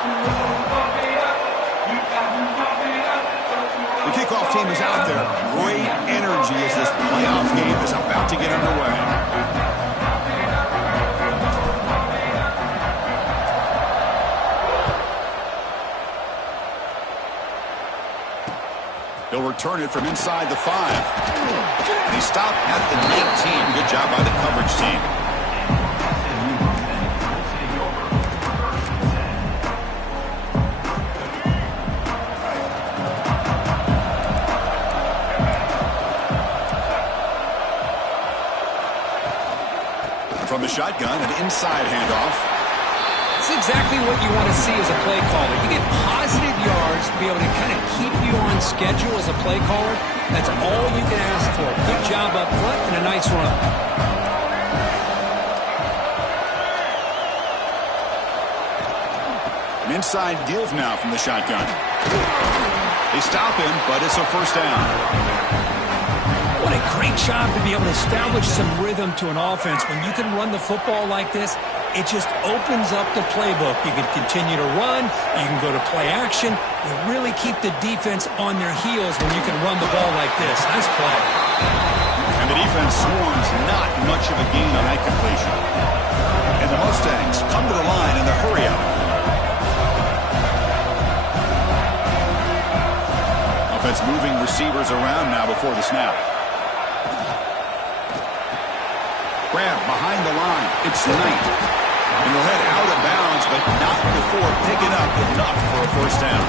The kickoff team is out there. Great energy as this playoff game is about to get underway. He'll return it from inside the 5. And he stopped at the 19. Good job by the coverage team. From the shotgun, an inside handoff. It's exactly what you want to see as a play caller. You get positive yards to be able to kind of keep you on schedule as a play caller. That's all you can ask for. Good job up front and a nice run. An inside give now from the shotgun. They stop him, but it's a first down. What a great job to be able to establish some rhythm to an offense. When you can run the football like this, it just opens up the playbook. You can continue to run. You can go to play action. You really keep the defense on their heels when you can run the ball like this. Nice play. And the defense swarms not much of a gain on that completion. And the Mustangs come to the line in the hurry-up. Offense moving receivers around now before the snap. Grab behind the line. It's Knight. And he'll head out of bounds, but not before picking up enough for a first down.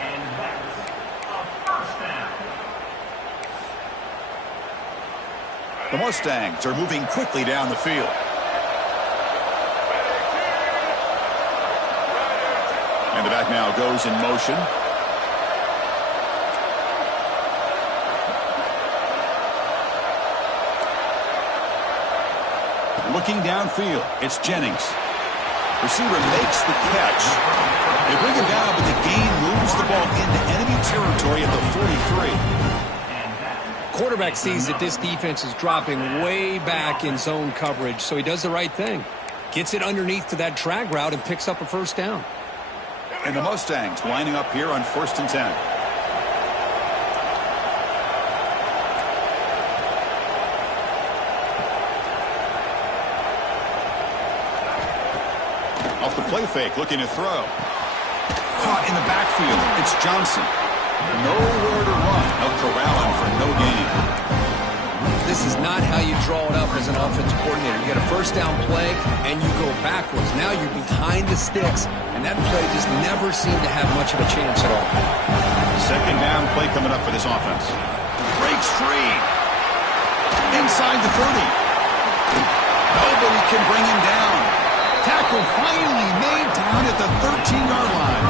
And that's a first down. The Mustangs are moving quickly down the field. And the back now goes in motion. Looking downfield, it's Jennings. Receiver makes the catch. They bring him down, but the gain moves the ball into enemy territory at the 43. Quarterback sees that this defense is dropping way back in zone coverage, so he does the right thing. Gets it underneath to that drag route and picks up a first down. And the Mustangs lining up here on 1st and 10. Off the play fake, looking to throw. Caught in the backfield. It's Johnson. Nowhere to run. They'll corral him for no gain. This is not how you draw it up as an offensive coordinator. You get a first down play, and you go backwards. Now you're behind the sticks, and that play just never seemed to have much of a chance at all. Second down play coming up for this offense. Breaks free. Inside the 30. Nobody can bring him down. Tackle finally made down at the 13-yard line.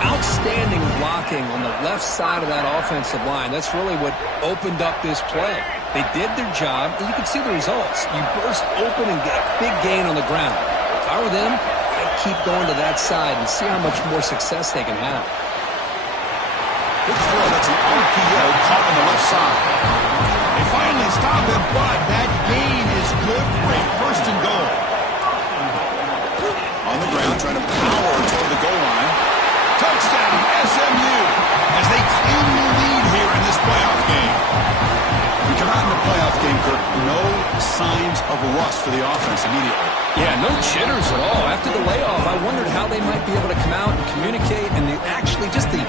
Outstanding blocking on the left side of that offensive line. That's really what opened up this play. They did their job, and you can see the results. You burst open and get a big gain on the ground. If I were them, I'd keep going to that side and see how much more success they can have. Good throw. That's an RPO caught on the left side. They finally stop him, but that gain is good for a first and goal. On the ground, trying to power toward the goal line. Touchdown, SMU, as they claim the lead here in this playoff game. We come out in the playoff game, Kirk, no signs of rust for the offense immediately. Yeah, no jitters at all. After the layoff, I wondered how they might be able to come out and communicate and actually just the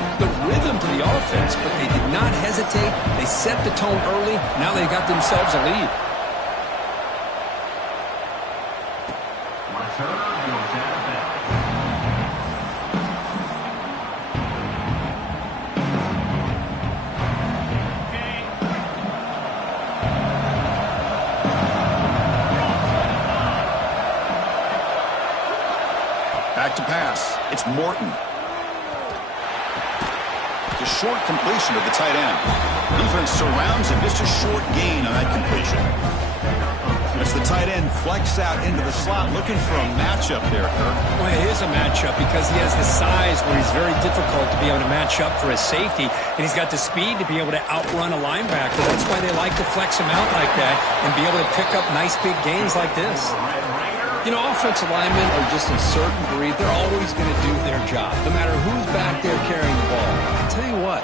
rhythm to the offense, but they did not hesitate. They set the tone early. Now they got themselves a lead. Back to pass. It's Morton. It's a short completion of the tight end. Defense surrounds him. Just a short gain on that completion. As the tight end flex out into the slot, looking for a matchup there, Kirk. Well, it is a matchup because he has the size where he's very difficult to be able to match up for his safety, and he's got the speed to be able to outrun a linebacker. That's why they like to flex him out like that and be able to pick up nice big gains like this. You know, offensive linemen are just a certain breed. They're always going to do their job, no matter who's back there carrying the ball. I'll tell you what,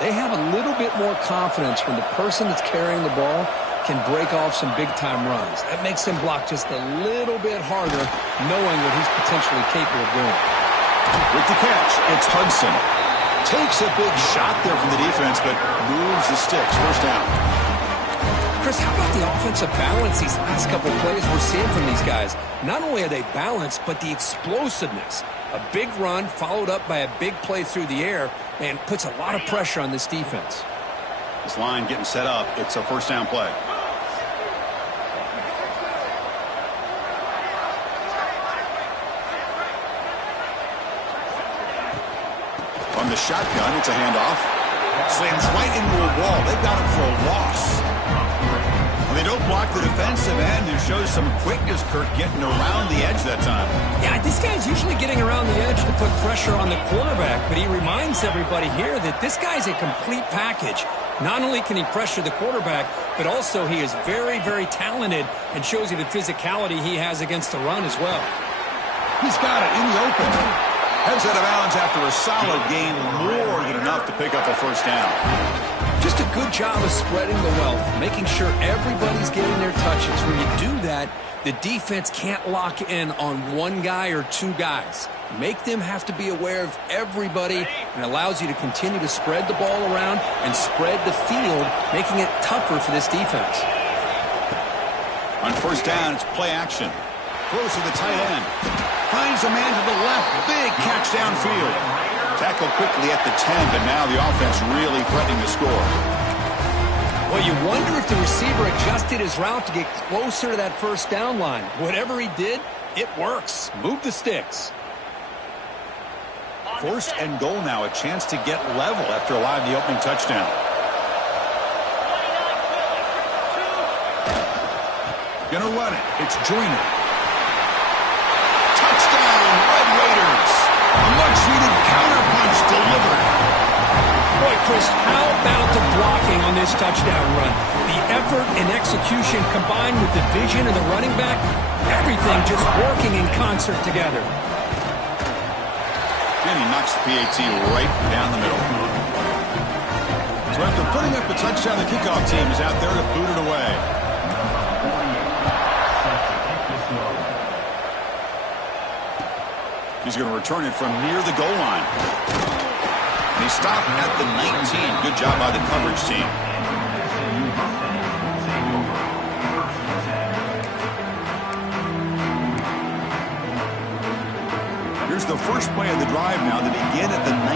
they have a little bit more confidence when the person that's carrying the ball can break off some big-time runs. That makes them block just a little bit harder, knowing what he's potentially capable of doing. With the catch, it's Hudson. Takes a big shot there from the defense, but moves the sticks. First down. Chris, how about the offensive balance these last couple of plays we're seeing from these guys? Not only are they balanced, but the explosiveness. A big run followed up by a big play through the air and puts a lot of pressure on this defense. This line getting set up. It's a first down play. From the shotgun, it's a handoff. Slams right into a wall. They've got him for a loss. They don't block the defensive end and shows some quickness, Kirk, getting around the edge that time. Yeah, this guy's usually getting around the edge to put pressure on the quarterback, but he reminds everybody here that this guy's a complete package. Not only can he pressure the quarterback, but also he is very, very talented and shows you the physicality he has against the run as well. He's got it in the open. Heads out of bounds after a solid gain, more than enough to pick up a first down. Just a good job of spreading the wealth, making sure everybody's getting their touches. When you do that, the defense can't lock in on one guy or two guys. Make them have to be aware of everybody, and allows you to continue to spread the ball around and spread the field, making it tougher for this defense. On first down, it's play action. Throws to the tight end. Finds a man to the left. Big catch downfield. Tackled quickly at the 10, but now the offense really threatening to score. Well, you wonder if the receiver adjusted his route to get closer to that first down line. Whatever he did, it works. Move the sticks. First and goal now, a chance to get level after allowing the opening touchdown. Gonna run it. It's Joyner. Touchdown, Red Raiders. A much-needed counterpunch delivered. Boy, Chris, how about the blocking on this touchdown run? The effort and execution combined with the vision of the running back, everything just working in concert together. And he knocks the PAT right down the middle. So after putting up a touchdown, the kickoff team is out there to boot it away. He's going to return it from near the goal line. And he stopped at the 19. Good job by the coverage team. Here's the first play of the drive now to begin at the 19.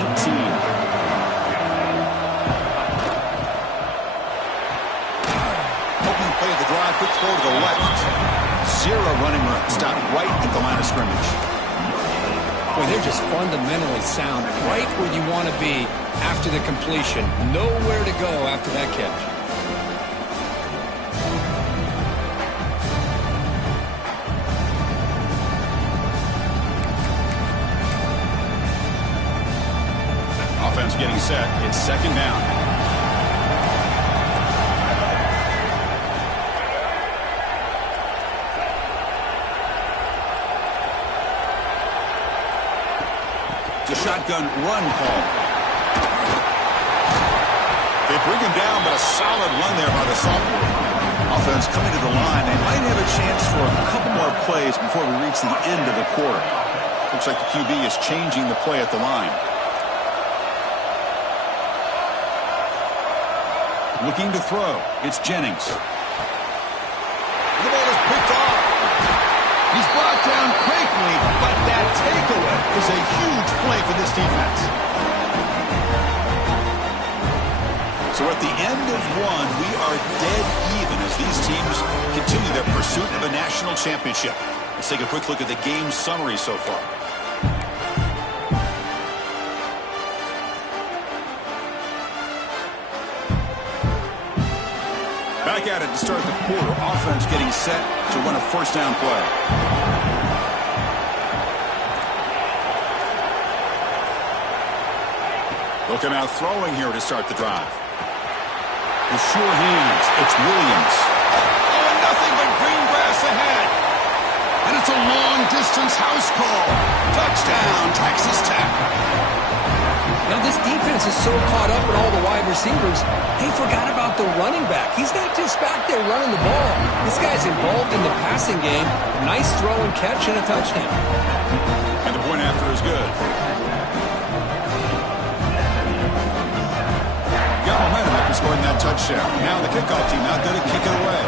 Opening play of the drive, quick throw to the left. Zero running room. Stopped right at the line of scrimmage. Boy, they're just fundamentally sound, right where you want to be after the completion. Nowhere to go after that catch. Offense getting set. It's second down. The shotgun run call. They bring him down, but a solid run there by the sophomore. Offense coming to the line. They might have a chance for a couple more plays before we reach the end of the quarter. Looks like the QB is changing the play at the line. Looking to throw. It's Jennings. The ball is picked off. He's brought down quickly, but that takeaway is a huge play for this defense. So at the end of one, we are dead even as these teams continue their pursuit of a national championship. Let's take a quick look at the game summary so far. Back at it to start the quarter. Offense getting set to run a first down play. Looking out throwing here to start the drive. With sure hands, it's Williams. Oh, nothing but green grass ahead. And it's a distance house call. Touchdown, Texas Tech. Now, this defense is so caught up in all the wide receivers, they forgot about the running back. He's not just back there running the ball. This guy's involved in the passing game. Nice throw and catch and a touchdown. And the point after is good. Got momentum after scoring that touchdown. Now the kickoff team out there to kick it away.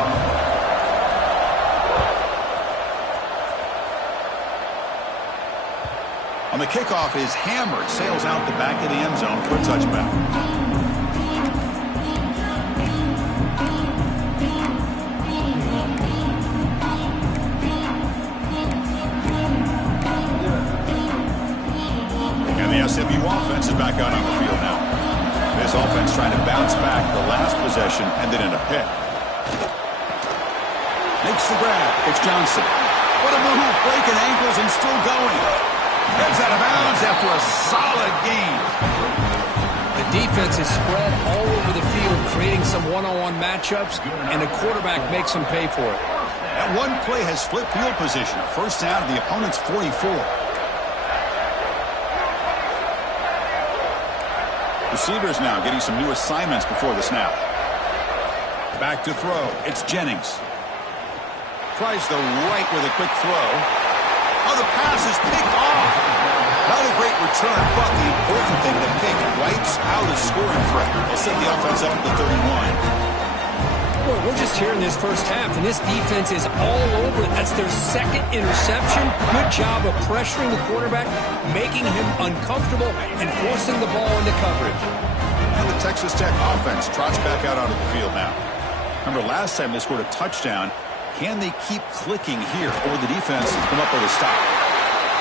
On the kickoff is hammered, sails out the back of the end zone for a touchback. And the SMU offense is back out on the field now. This offense trying to bounce back. The last possession ended in a pick. Makes the grab. It's Johnson. What a move, breaking ankles and still going. Heads out of bounds after a solid gain. The defense is spread all over the field, creating some one-on-one matchups, and the quarterback makes them pay for it. That one play has flipped field position. First down to the opponent's 44. Receivers now getting some new assignments before the snap. Back to throw. It's Jennings. Tries the right with a quick throw. Oh, the pass is picked off. Not a great return, but the important thing, the pick wipes out a scoring threat. They'll set the offense up at the 31. Boy, we're just here in this first half, and this defense is all over it. That's their second interception. Good job of pressuring the quarterback, making him uncomfortable, and forcing the ball into coverage. And the Texas Tech offense trots back out onto the field now. Remember, last time they scored a touchdown. Can they keep clicking here, or the defense come up with a stop?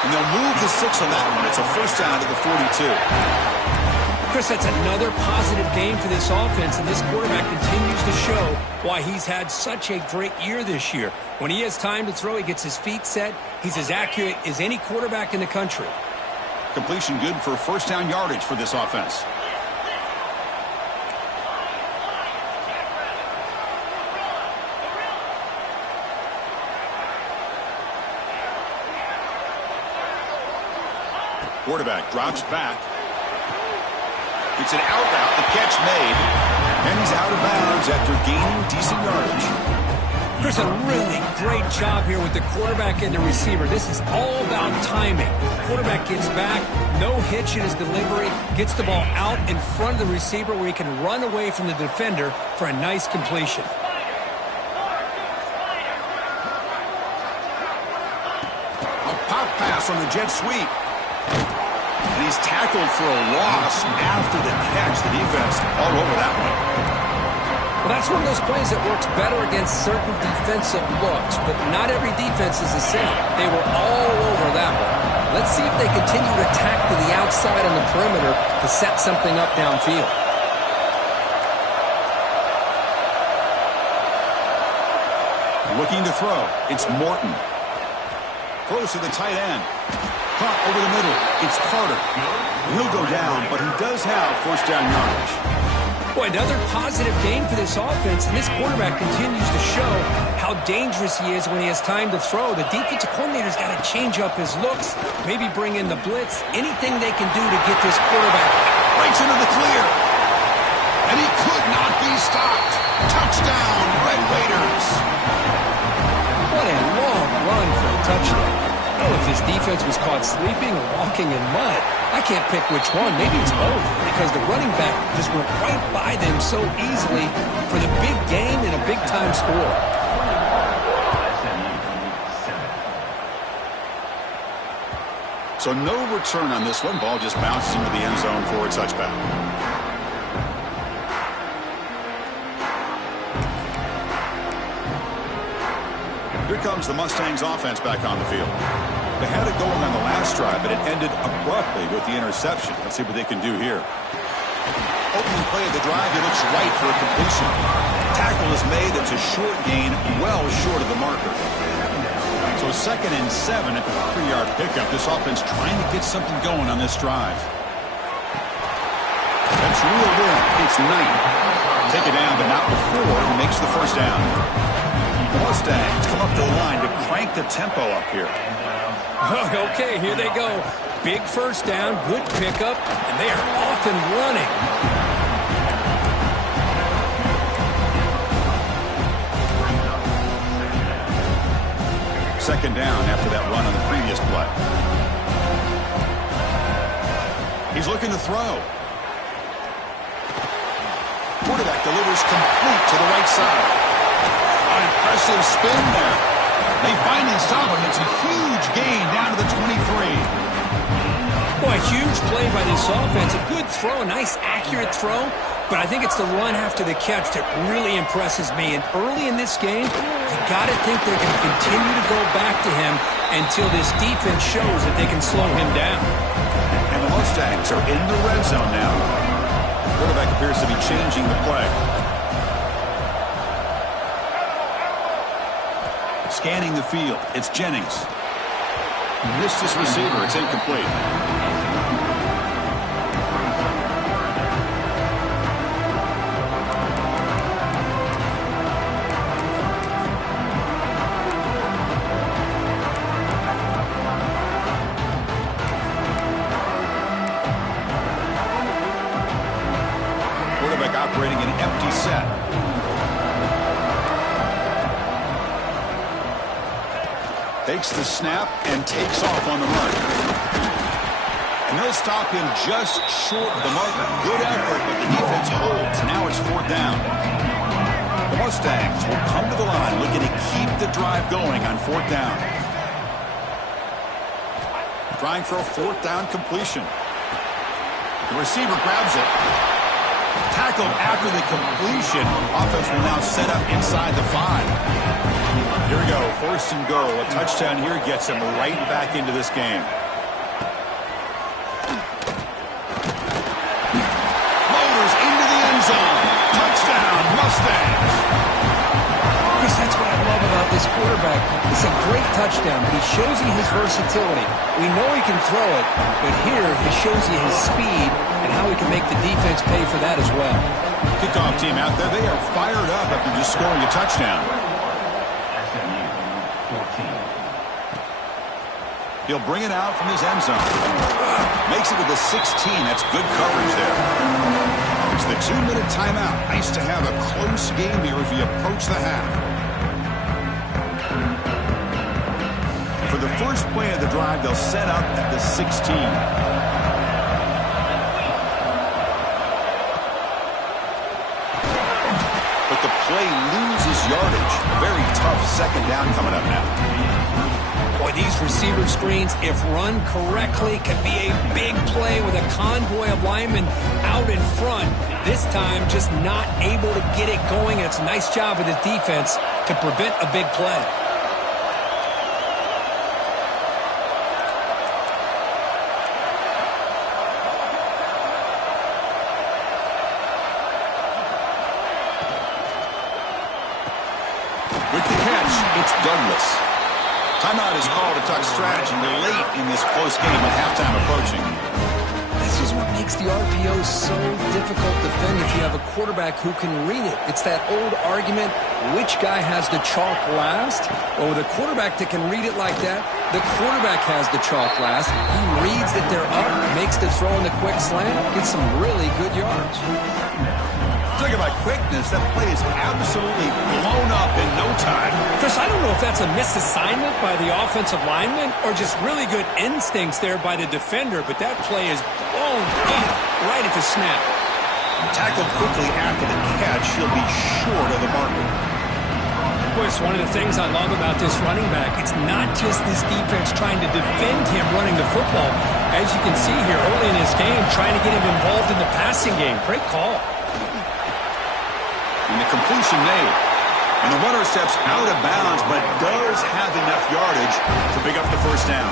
And they'll move the 6 on that one. It's a first down to the 42. Chris, that's another positive game for this offense, and this quarterback continues to show why he's had such a great year this year. When he has time to throw, he gets his feet set. He's as accurate as any quarterback in the country. Completion good for first down yardage for this offense. Quarterback drops back. It's an out route. The catch made. And he's out of bounds after gaining decent yardage. There's a really great job here with the quarterback and the receiver. This is all about timing. Quarterback gets back, no hitch in his delivery, gets the ball out in front of the receiver where he can run away from the defender for a nice completion. A pop pass on the jet sweep. And he's tackled for a loss after the catch. The defense all over that one. Well, that's one of those plays that works better against certain defensive looks, but not every defense is the same. They were all over that one. Let's see if they continue to attack to the outside on the perimeter to set something up downfield. Looking to throw. It's Morton. Throws to the tight end. Caught over the middle. It's Carter. He'll go down, but he does have first down yardage. Boy, another positive game for this offense, and this quarterback continues to show how dangerous he is when he has time to throw. The defensive coordinator's got to change up his looks, maybe bring in the blitz, anything they can do to get this quarterback. Breaks into the clear. And he could not be stopped. Touchdown, Red Raiders. What a long run for a touchdown. Oh, if his defense was caught sleeping or walking in mud, I can't pick which one. Maybe it's both, because the running back just went right by them so easily for the big gain and a big-time score. So no return on this one. Ball just bounces into the end zone for a touchback. Here comes the Mustangs offense back on the field. They had it going on the last drive, but it ended abruptly with the interception. Let's see what they can do here. Opening play of the drive, he looks right for a completion. Tackle is made. It's a short gain, well short of the marker. So 2nd and 7 at the 3-yard pickup. This offense trying to get something going on this drive. That's real in. It's Knight. Take it down, but not before he makes the first down. The Mustangs come up to the line to crank the tempo up here. Okay, here they go. Big first down, good pickup, and they are off and running. Second down after that run on the previous play. He's looking to throw. Quarterback delivers complete to the right side. An impressive spin there. They finally stop him. It's a huge gain down to the 23. Boy, huge play by this offense. A good throw, a nice accurate throw. But I think it's the run after the catch that really impresses me. And early in this game, you got to think they're going to continue to go back to him until this defense shows that they can slow him down. And the Mustangs are in the red zone now. Quarterback appears to be changing the play. Scanning the field. It's Jennings. Missed his receiver. It's incomplete. Quarterback operating an empty set. Takes the snap and takes off on the run. And they'll stop him just short of the marker. Good effort, but the defense holds. Now it's fourth down. The Mustangs will come to the line looking to keep the drive going on fourth down. Trying for a fourth down completion. The receiver grabs it. Tackled after the completion. Offense will now set up inside the 5. Here we go, first and goal. A touchdown here gets him right back into this game. Motors into the end zone. Touchdown, Mustangs. Chris, that's what I love about this quarterback. It's a great touchdown, but he shows you his versatility. We know he can throw it, but here he shows you his speed and how he can make the defense pay for that as well. Kickoff team out there, they are fired up after just scoring a touchdown. He'll bring it out from his end zone. Makes it to the 16. That's good coverage there. It's the 2-minute timeout. Nice to have a close game here as we approach the half. For the first play of the drive, they'll set up at the 16. But the play loses yardage. Very tough second down coming up now. Boy, these receiver screens, if run correctly, can be a big play with a convoy of linemen out in front. This time, just not able to get it going. And it's a nice job of the defense to prevent a big play. With the catch, it's Douglas. Timeout is called to talk strategy late in this close game with halftime approaching. This is what makes the RPO so difficult to defend if you have a quarterback who can read it. It's that old argument, which guy has the chalk last? Well, with a quarterback that can read it like that, the quarterback has the chalk last. He reads that they're up, makes the throw in the quick slant, gets some really good yards. Talking about quickness, that play is absolutely blown up in no time. Chris, I don't know if that's a misassignment by the offensive lineman or just really good instincts there by the defender, but that play is blown up right at the snap. Tackled quickly after the catch, he'll be short of the marker. Boy, it's one of the things I love about this running back. It's not just this defense trying to defend him running the football. As you can see here early in this game, trying to get him involved in the passing game. Great call. And the completion made. And the runner steps out of bounds, but does have enough yardage to pick up the first down.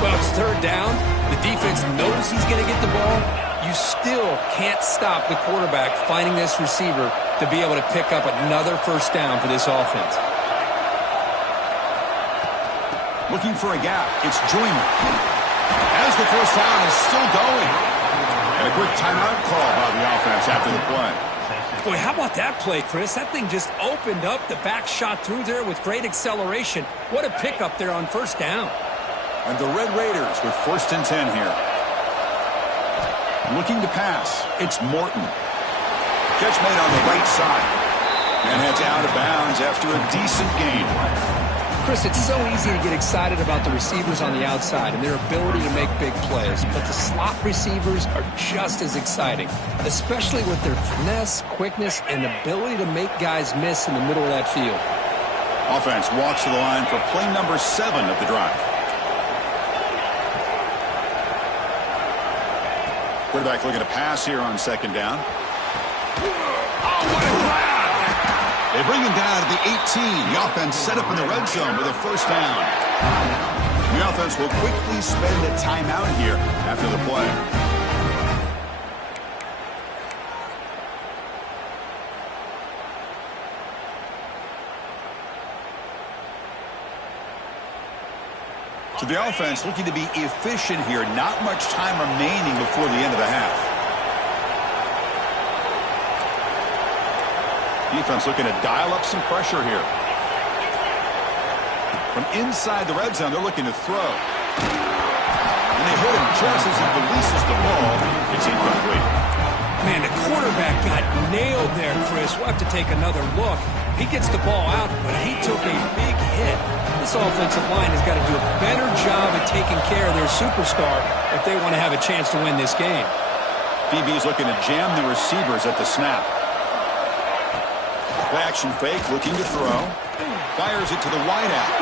Well, it's third down. The defense knows he's going to get the ball. You still can't stop the quarterback finding this receiver to be able to pick up another first down for this offense. Looking for a gap. It's Joyner. As the first down is still going. And a quick timeout call by the offense after the play. Boy, how about that play, Chris? That thing just opened up. The back shot through there with great acceleration. What a pickup there on first down. And the Red Raiders with 1st and 10 here. Looking to pass. It's Morton. Catch made on the right side. And heads out of bounds after a decent gain. Chris, it's so easy to get excited about the receivers on the outside and their ability to make big plays, but the slot receivers are just as exciting, especially with their finesse, quickness, and ability to make guys miss in the middle of that field. Offense walks to the line for play number 7 of the drive. Quarterback looking to pass here on 2nd down. Oh, what a grab! They bring him down to the 18. The offense set up in the red zone with a 1st down. The offense will quickly spend a timeout here after the play. So the offense looking to be efficient here. Not much time remaining before the end of the half. Defense looking to dial up some pressure here. From inside the red zone, they're looking to throw. And they hit him just as he releases the ball. It's incomplete. Man, the quarterback got nailed there, Chris. We'll have to take another look. He gets the ball out, but he took a big hit. This offensive line has got to do a better job at taking care of their superstar if they want to have a chance to win this game. DB's looking to jam the receivers at the snap. Action fake, looking to throw. Fires it to the wideout.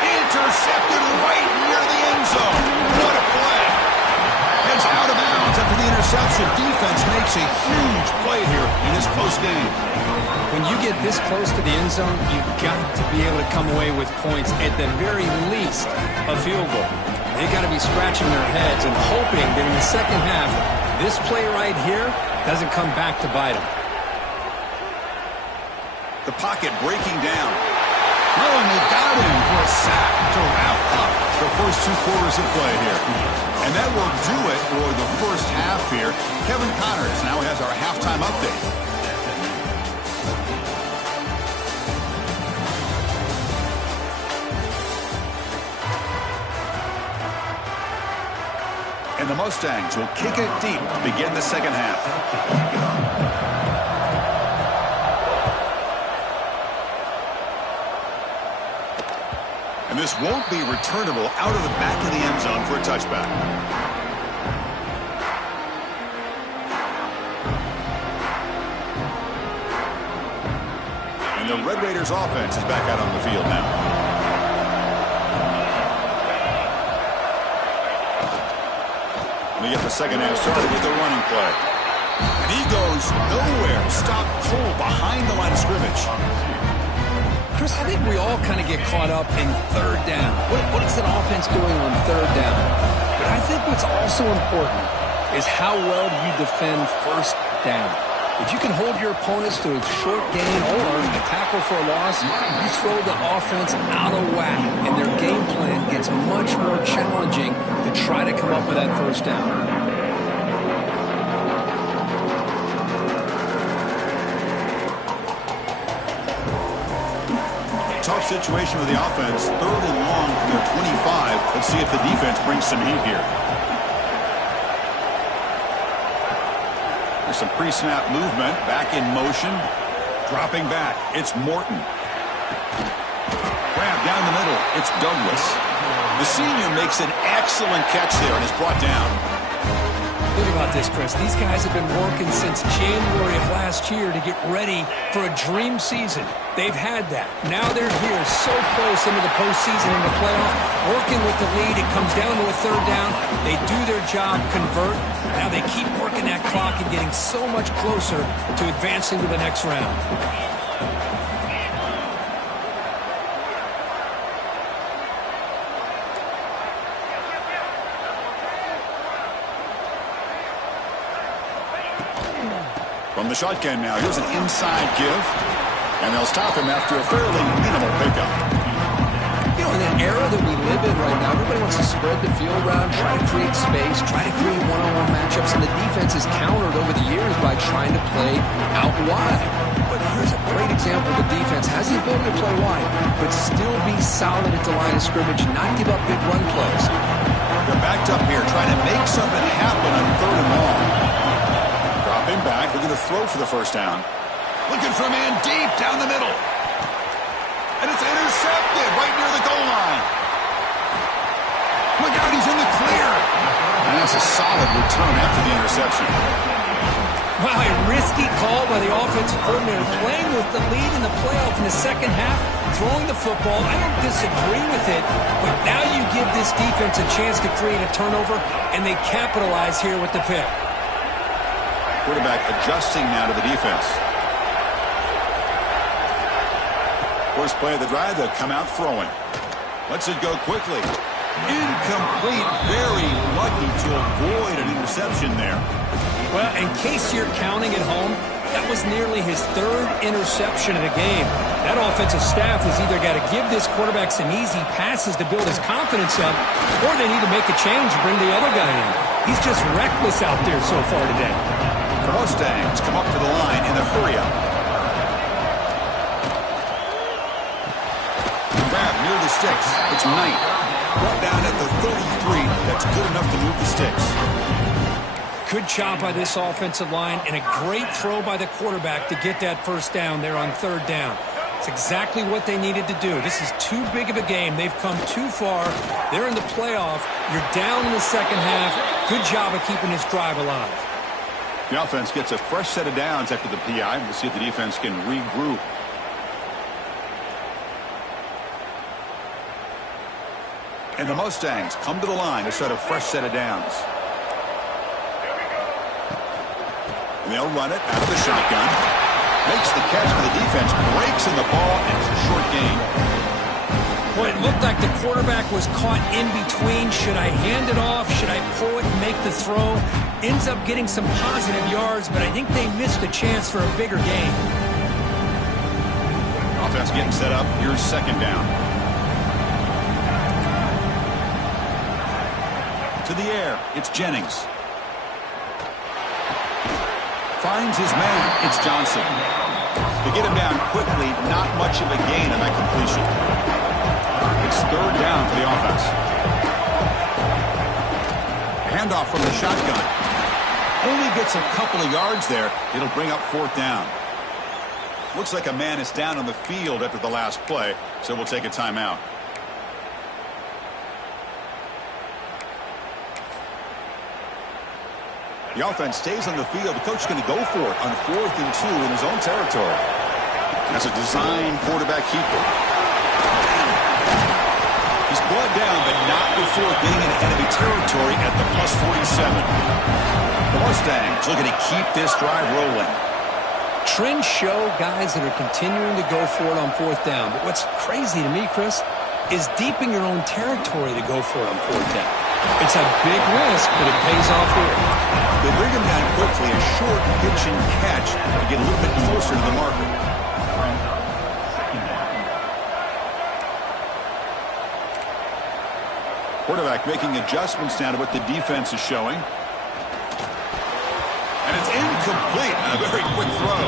Intercepted right near the end zone. What a play. Heads out of bounds after the interception. Defense makes a huge play here in this close game. When you get this close to the end zone, you've got to be able to come away with points, at the very least, a field goal. They've got to be scratching their heads and hoping that in the second half, this play right here doesn't come back to bite them. The pocket breaking down. Oh, and they got him for a sack to wrap up the first 2 quarters of play here. And that will do it for the first half here. Kevin Connors now has our halftime update. And the Mustangs will kick it deep to begin the second half. And this won't be returnable out of the back of the end zone for a touchback. And the Red Raiders offense is back out on the field now. We get the second half started with the running play. And he goes nowhere. Stop cold behind the line of scrimmage. Chris, I think we all kind of get caught up in 3rd down. What is an offense doing on 3rd down? But I think what's also important is how well do you defend 1st down. If you can hold your opponents to a short gain or a tackle for a loss, you throw the offense out of whack, and their game plan gets much more challenging to try to come up with that 1st down. Tough situation with the offense. 3rd and long from their 25. Let's see if the defense brings some heat here. There's some pre-snap movement. Back in motion. Dropping back. It's Morton. Grab down the middle. It's Douglas. The senior makes an excellent catch there and is brought down. Think about this, Chris. These guys have been working since January of last year to get ready for a dream season. They've had that. Now they're here so close into the postseason and the playoff, working with the lead. It comes down to a 3rd down. They do their job, convert. Now they keep working that clock and getting so much closer to advancing to the next round. From the shotgun now, here's an inside give. And they'll stop him after a fairly minimal pickup. You know, in that era that we live in right now, everybody wants to spread the field around, try to create space, try to create one-on-one matchups, and the defense has countered over the years by trying to play out wide. But here's a great example. The defense has the ability to play wide, but still be solid at the line of scrimmage and not give up big run plays. They're backed up here trying to make something happen on 3rd and long. Dropping back, looking to throw for the first down. Looking for a man deep down the middle. And it's intercepted right near the goal line. Look out, he's in the clear. And that's a solid return after the interception. Wow, a risky call by the offensive coordinator, playing with the lead in the playoff in the second half, throwing the football. I don't disagree with it, but now you give this defense a chance to create a turnover, and they capitalize here with the pick. Quarterback adjusting now to the defense. First play of the drive, they'll come out throwing. Lets it go quickly. Incomplete. Very lucky to avoid an interception there. Well, in case you're counting at home, that was nearly his 3rd interception of the game. That offensive staff has either got to give this quarterback some easy passes to build his confidence up, or they need to make a change and bring the other guy in. He's just reckless out there so far today. The Mustangs come up to the line in the hurry-up. Grab near the sticks. It's Knight. Brought down at the 33. That's good enough to move the sticks. Good job by this offensive line, and a great throw by the quarterback to get that first down there on 3rd down. It's exactly what they needed to do. This is too big of a game. They've come too far. They're in the playoff. You're down in the second half. Good job of keeping this drive alive. The offense gets a fresh set of downs after the PI. We'll see if the defense can regroup. And the Mustangs come to the line to set a fresh set of downs. And they'll run it out of the shotgun. Makes the catch for the defense. Breaks in the ball, and it's a short gain. Boy, it looked like the quarterback was caught in between. Should I hand it off? Should I pull it and make the throw? Ends up getting some positive yards, but I think they missed a chance for a bigger gain. Offense getting set up. Here's 2nd down. To the air. It's Jennings. Finds his man. It's Johnson. To get him down quickly, not much of a gain on that completion. It's 3rd down for the offense. Handoff from the shotgun. Only gets a couple of yards there. It'll bring up 4th down. Looks like a man is down on the field after the last play, so we'll take a timeout. The offense stays on the field. The coach is going to go for it on 4th and 2 in his own territory. That's a design quarterback keeper. He's brought down, but not before getting into enemy territory at the +47. The Mustangs looking to keep this drive rolling. Trends show guys that are continuing to go for it on 4th down. But what's crazy to me, Chris, is deep in your own territory to go for it on 4th down. It's a big risk, but it pays off here. They bring him down quickly, a short pitch and catch to get a little bit closer to the marker. Quarterback making adjustments now to what the defense is showing. And it's incomplete. A very quick throw.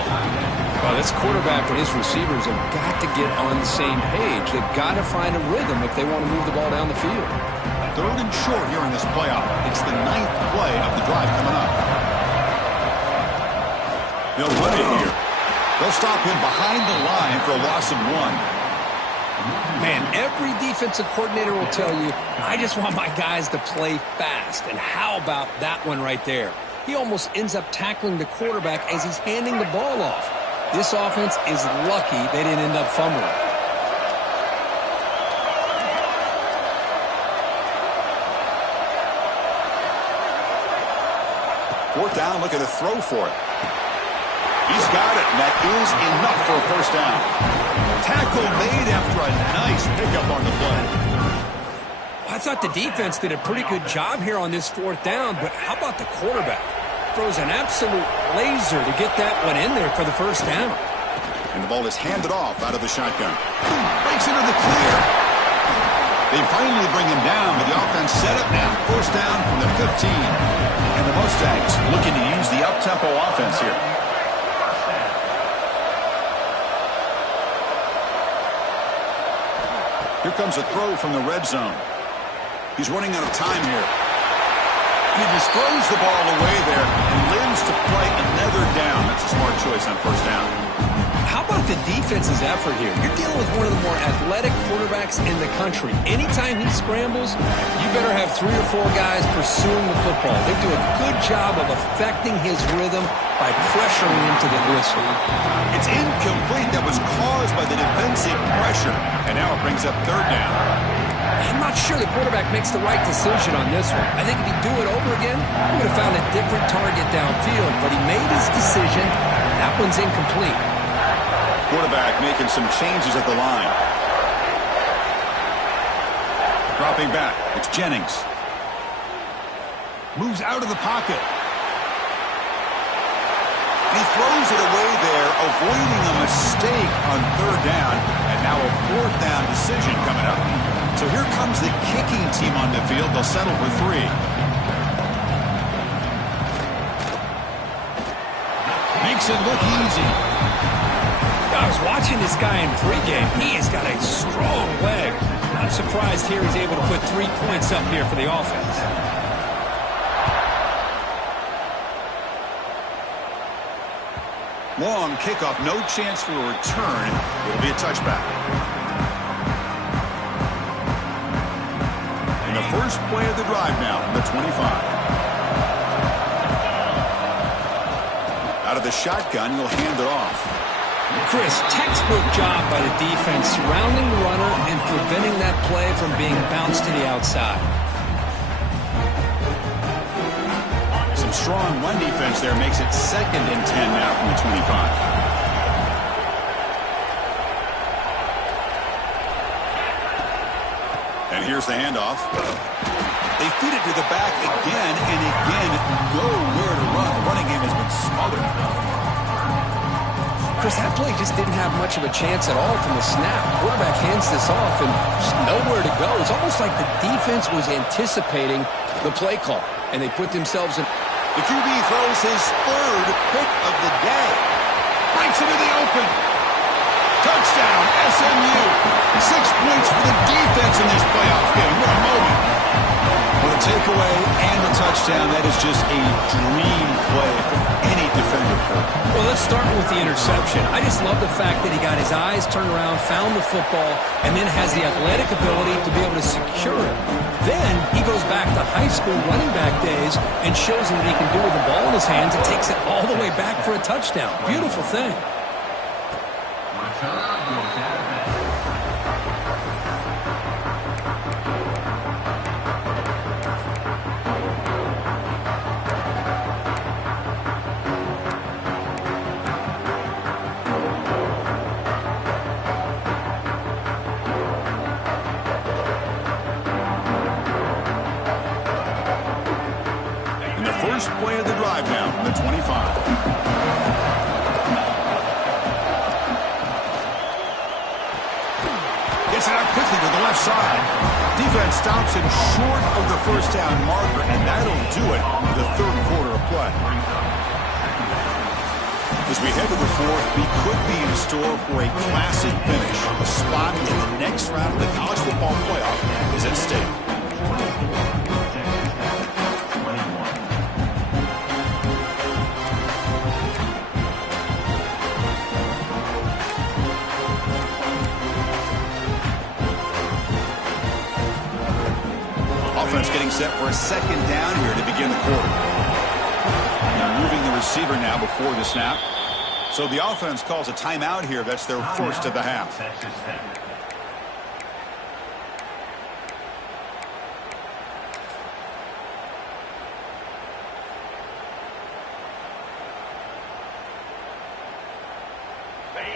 Well, this quarterback and his receivers have got to get on the same page. They've got to find a rhythm if they want to move the ball down the field. 3rd and short here in this playoff. It's the 9th play of the drive coming up. They'll run it here. They'll stop him behind the line for a loss of 1. Man, every defensive coordinator will tell you, I just want my guys to play fast. And how about that one right there? He almost ends up tackling the quarterback as he's handing the ball off. This offense is lucky they didn't end up fumbling. 4th down, look at the throw for it. He's got it, and that is enough for a first down. Tackle made after a nice pickup on the play. I thought the defense did a pretty good job here on this 4th down, but how about the quarterback? Throws an absolute laser to get that one in there for the first down. And the ball is handed off out of the shotgun. Breaks into the clear. They finally bring him down, but the offense set up now. First down from the 15. And the Mustangs looking to use the up-tempo offense here. Here comes a throw from the red zone. He's running out of time here. He just throws the ball away there and lives to play another down. That's a smart choice on first down. How about the defense's effort here? You're dealing with one of the more athletic quarterbacks in the country. Anytime he scrambles, you better have 3 or 4 guys pursuing the football. They do a good job of affecting his rhythm by pressuring him to the whistle. It's incomplete. That was caused by the defensive pressure. And now it brings up third down. I'm not sure the quarterback makes the right decision on this one. I think if he'd do it over again, he would have found a different target downfield. But he made his decision. That one's incomplete. Quarterback making some changes at the line. Dropping back. It's Jennings. Moves out of the pocket. He throws it away there, avoiding a mistake on third down. And now a fourth down decision coming up. So here comes the kicking team on the field. They'll settle for 3. Makes it look easy. I was watching this guy in pregame. He has got a strong leg. Not surprised here he's able to put 3 points up here for the offense. Long kickoff, no chance for a return. It'll be a touchback. And the first play of the drive now from the 25. Out of the shotgun, he'll hand it off. Chris, textbook job by the defense surrounding the runner and preventing that play from being bounced to the outside. Some strong run defense there makes it 2nd and 10 now from the 25. And here's the handoff. They feed it to the back again and again. Nowhere to run. The running game has been smothered. Chris, that play just didn't have much of a chance at all from the snap. Quarterback hands this off and just nowhere to go. It's almost like the defense was anticipating the play call, and they put themselves in. The QB throws his 3rd pick of the day. Breaks into the open. Touchdown, SMU. 6 points for the defense in this playoff game. What a moment. With a takeaway and a touchdown, that is just a dream play for any defender. Well, let's start with the interception. I just love the fact that he got his eyes turned around, found the football, and then has the athletic ability to be able to secure it. Then he goes back to high school running back days and shows him what he can do with the ball in his hands and takes it all the way back for a touchdown. Beautiful thing. First play of the drive now from the 25. Gets it out quickly to the left side. Defense stops him short of the first down marker, and that'll do it for the 3rd quarter of play. As we head to the 4th, we could be in store for a classic finish. A spot in the next round of the college football playoff is at stake. Offense getting set for a 2nd down here to begin the quarter. They're moving the receiver now before the snap. So the offense calls a timeout here. That's their first of the half.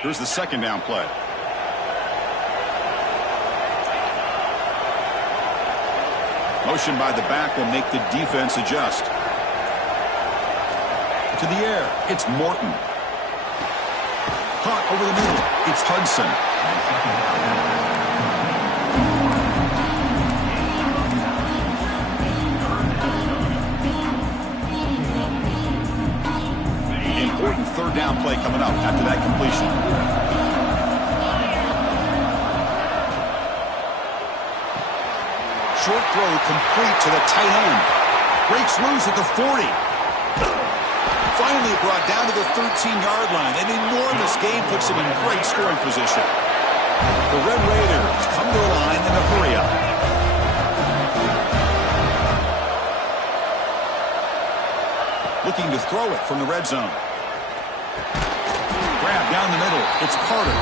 Here's the 2nd down play. Motion by the back will make the defense adjust. To the air, it's Morton. Caught over the middle, it's Hudson. Important 3rd down play coming up after that completion. short throw complete to the tight end. Breaks loose at the 40. Finally brought down to the 13-yard line. An enormous gain puts him in great scoring position. The Red Raiders come to the line in a hurry up. Looking to throw it from the red zone. Grab down the middle. It's Carter.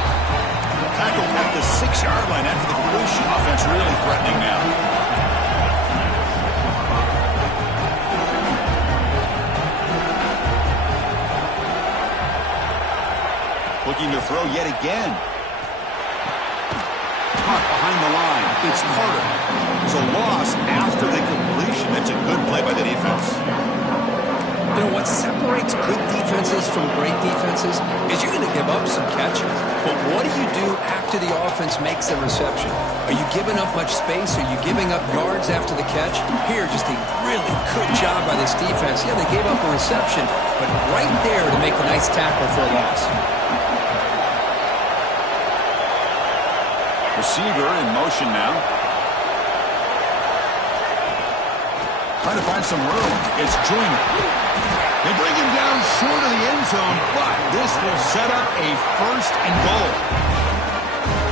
Tackled at the 6-yard line after the completion. Offense really threatening now. Looking to throw yet again. Caught behind the line. It's Carter. It's a loss after the completion. That's a good play by the defense. You know, what separates good defenses from great defenses is you're going to give up some catches. But what do you do after the offense makes the reception? Are you giving up much space? Are you giving up yards after the catch? Here, just a really good job by this defense. Yeah, they gave up a reception, but right there to make a nice tackle for a loss. Receiver in motion now. Trying to find some room. It's Joyner. They bring him down short of the end zone, but this will set up a 1st and goal.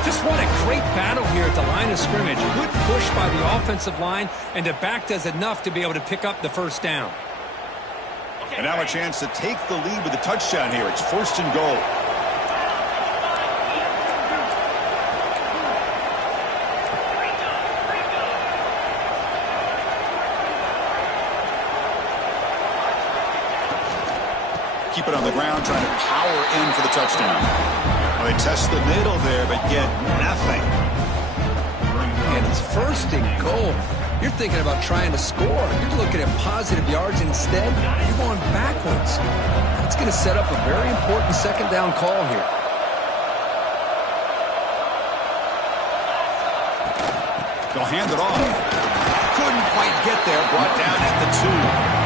Just what a great battle here at the line of scrimmage. Good push by the offensive line, and the back does enough to be able to pick up the 1st down. And now a chance to take the lead with a touchdown here. It's 1st and goal. Keep it on the ground, trying to power in for the touchdown. Well, they test the middle there, but get nothing. And it's 1st and goal. You're thinking about trying to score. You're looking at positive yards instead. You're going backwards. That's going to set up a very important 2nd down call here. They'll hand it off. Couldn't quite get there. Brought down at the 2.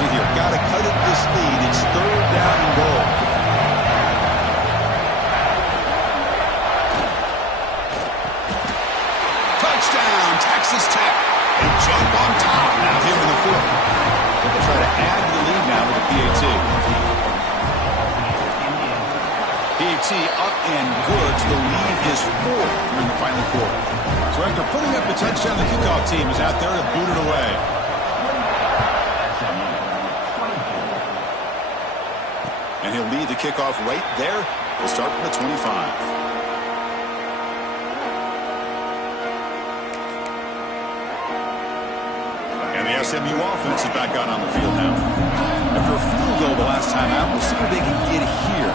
Here. Got to cut it this lead. It's 3rd down and goal. Touchdown, Texas Tech. They jump on top now here in the 4th. They'll try to add to the lead now with the PAT. PAT up and good. So the lead is 4 here in the final quarter. So after putting up the touchdown, the kickoff team is out there to boot it away. And he'll lead the kickoff right there. He'll start from the 25. And the SMU offense is back out on the field now. After a field goal the last time out, we'll see what they can get here.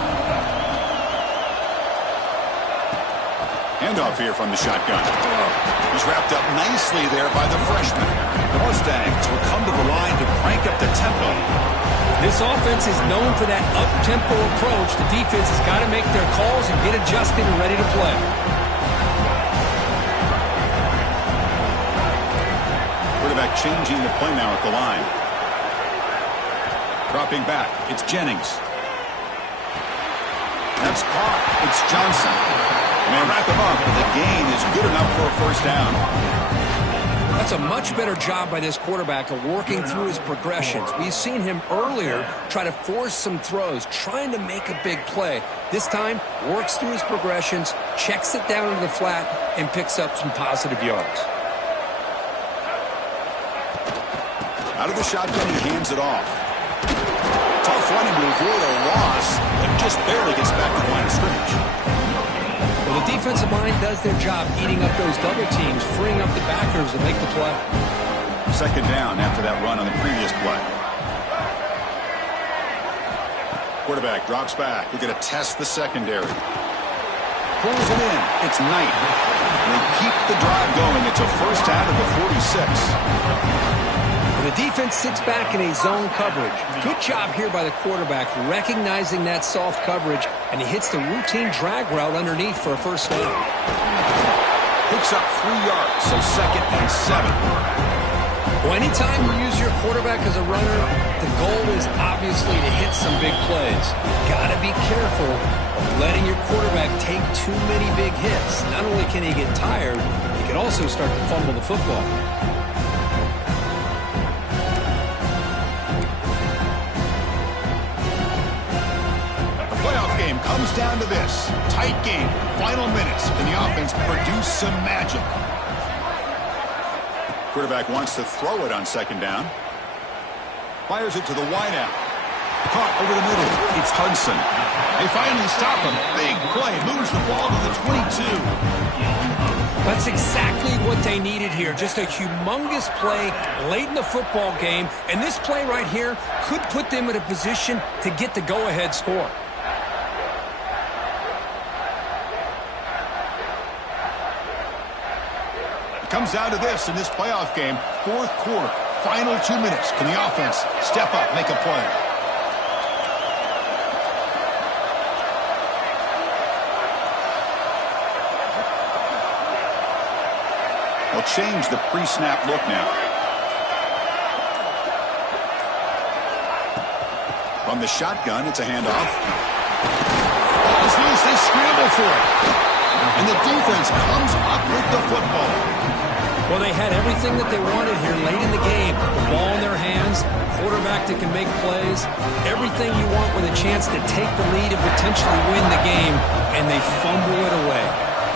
Handoff here from the shotgun. He's wrapped up nicely there by the freshman. The Mustangs will come to the line to crank up the tempo. This offense is known for that up-tempo approach. The defense has got to make their calls and get adjusted and ready to play. Quarterback changing the play now at the line. Dropping back. It's Jennings. That's caught. It's Johnson. And they wrap him up, and the gain is good enough for a 1st down. That's a much better job by this quarterback of working through his progressions. We've seen him earlier try to force some throws, trying to make a big play. This time, works through his progressions, checks it down into the flat, and picks up some positive yards. Out of the shotgun, he hands it off. Tough running to avoid a loss, but just barely gets back to the line of scrimmage. Well, the defensive line does their job eating up those double teams, freeing up the backers to make the play. 2nd down after that run on the previous play. Quarterback drops back. We're going to test the secondary. Pulls it in. It's Knight. And they keep the drive going. It's a 1st down to the 46. The defense sits back in a zone coverage. Good job here by the quarterback, recognizing that soft coverage, and he hits the routine drag route underneath for a 1st down. Picks up 3 yards, so 2nd and 7. Well, anytime you use your quarterback as a runner, the goal is obviously to hit some big plays. Got to be careful of letting your quarterback take too many big hits. Not only can he get tired, he can also start to fumble the football. The playoff game comes down to this. Tight game, final minutes, and the offense produce some magic. Quarterback wants to throw it on second down. Fires it to the wideout. Caught over the middle. It's Hudson. They finally stop him. Big play. Moves the ball to the 22. That's exactly what they needed here. Just a humongous play late in the football game. And this play right here could put them in a position to get the go-ahead score. Comes down to this in this playoff game. Fourth quarter, final 2 minutes. Can the offense step up, make a play? They'll change the pre-snap look now. From the shotgun, it's a handoff. Ball is loose. They scramble for it. And the defense comes up with the football. Well, they had everything that they wanted here late in the game. The ball in their hands, quarterback that can make plays, everything you want with a chance to take the lead and potentially win the game, and they fumble it away.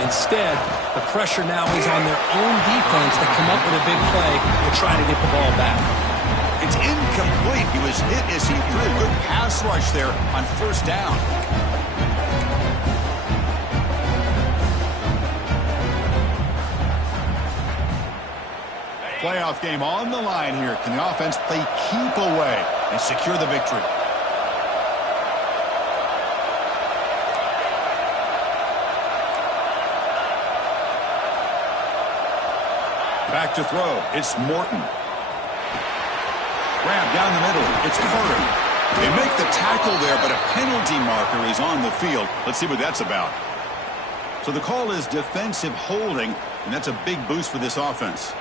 Instead, the pressure now is on their own defense to come up with a big play to try to get the ball back. It's incomplete. He was hit as he threw a good pass rush there on first down. Playoff game on the line here. Can the offense play keep away and secure the victory? Back to throw. It's Morton. Grab down the middle. It's Carter. They make the tackle there, but a penalty marker is on the field. Let's see what that's about. So the call is defensive holding, and that's a big boost for this offense.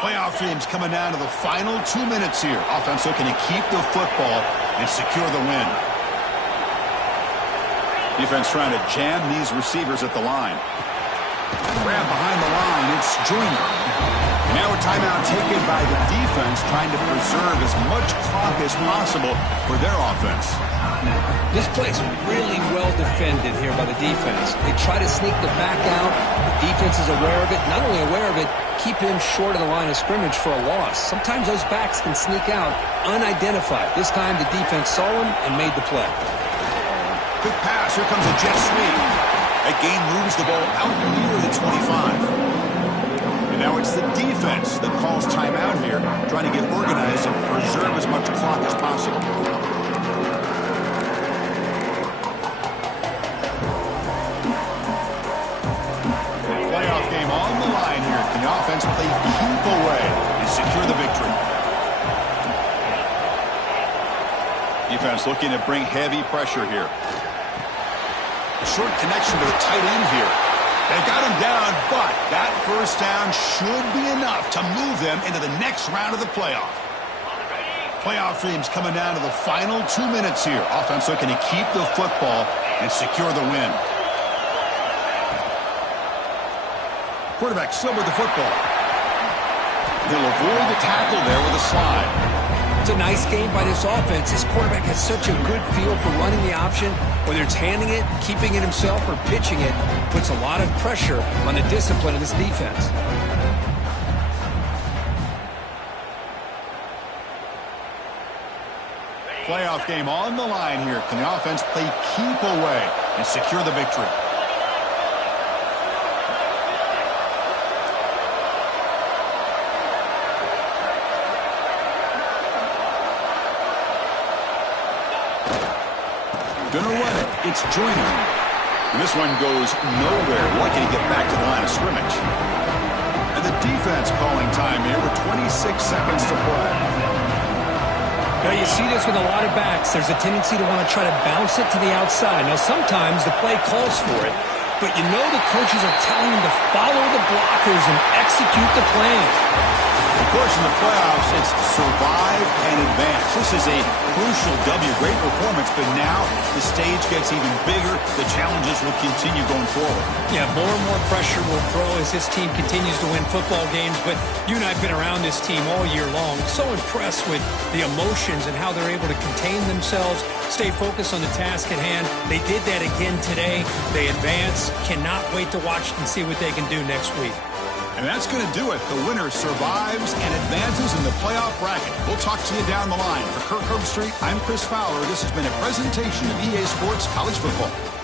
Playoff teams coming down to the final 2 minutes here. Offense looking to keep the football and secure the win. Defense trying to jam these receivers at the line. Grab behind the line. It's Joyner. And now a timeout taken by the defense, trying to preserve as much clock as possible for their offense. This play's really well defended here by the defense. They try to sneak the back out. The defense is aware of it. Not only aware of it, keep him short of the line of scrimmage for a loss. Sometimes those backs can sneak out unidentified. This time the defense saw him and made the play. Quick pass. Here comes a jet sweep. That game moves the ball out near the 25. And now it's the defense that calls timeout here, trying to get organized and preserve as much clock as possible. Playoff game on the line here. Can the offense play keep away and secure the victory? Defense looking to bring heavy pressure here. Short connection to the tight end here. They got him down, but that first down should be enough to move them into the next round of the playoff. Playoff teams coming down to the final 2 minutes here. Offense looking to keep the football and secure the win. Quarterback still with the football. He'll avoid the tackle there with a slide. It's a nice game by this offense. This quarterback has such a good feel for running the option. Whether it's handing it, keeping it himself, or pitching it, puts a lot of pressure on the discipline of this defense. Playoff game on the line here. Can the offense play keep away and secure the victory? Gonna run it. It's Joyner. And this one goes nowhere. Lucky to get back to the line of scrimmage. And the defense calling time here with 26 seconds to play. Now you see this with a lot of backs. There's a tendency to want to try to bounce it to the outside. Now sometimes the play calls for it, but you know the coaches are telling them to follow the blockers and execute the plan. Of course, in the playoffs, it's survive and advance. This is a crucial W. Great performance, but now the stage gets even bigger. The challenges will continue going forward. Yeah, more and more pressure will grow as this team continues to win football games, but you and I have been around this team all year long. So impressed with the emotions and how they're able to contain themselves, stay focused on the task at hand. They did that again today. They advance. Cannot wait to watch and see what they can do next week. And that's going to do it. The winner survives and advances in the playoff bracket. We'll talk to you down the line. For Kirk Herbstreit, I'm Chris Fowler. This has been a presentation of EA Sports College Football.